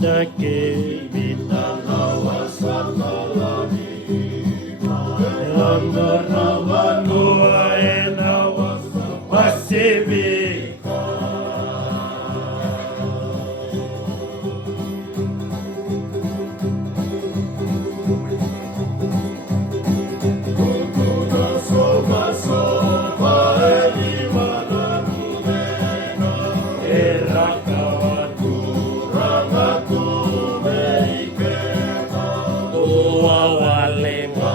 Dake Vitalawa Langarawanua Enawa Pasivika Kukuna Soma Soma Elimana Nunena Erakawatu Ramatu Meikena Tua Walema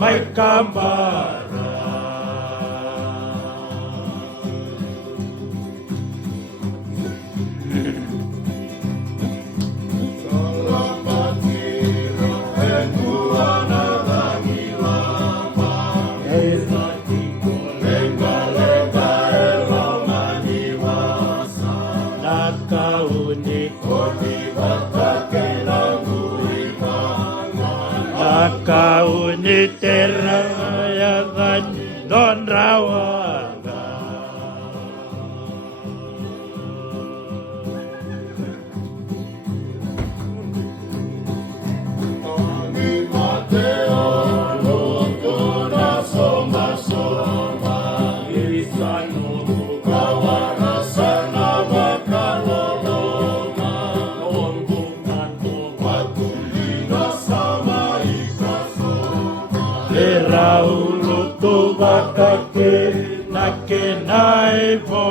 Mai Kambara Salamatira Enuana Langilama Esatiko Lenga Lenga Elomaniwasa Nakauni Koti Batake Nakauni terayagan non rawaga Ani Mateo Lotona Soma Soma Irisano Kawarasana Bakaloloma Ombungan Patulina Sama Raulu tu bakake nake naivo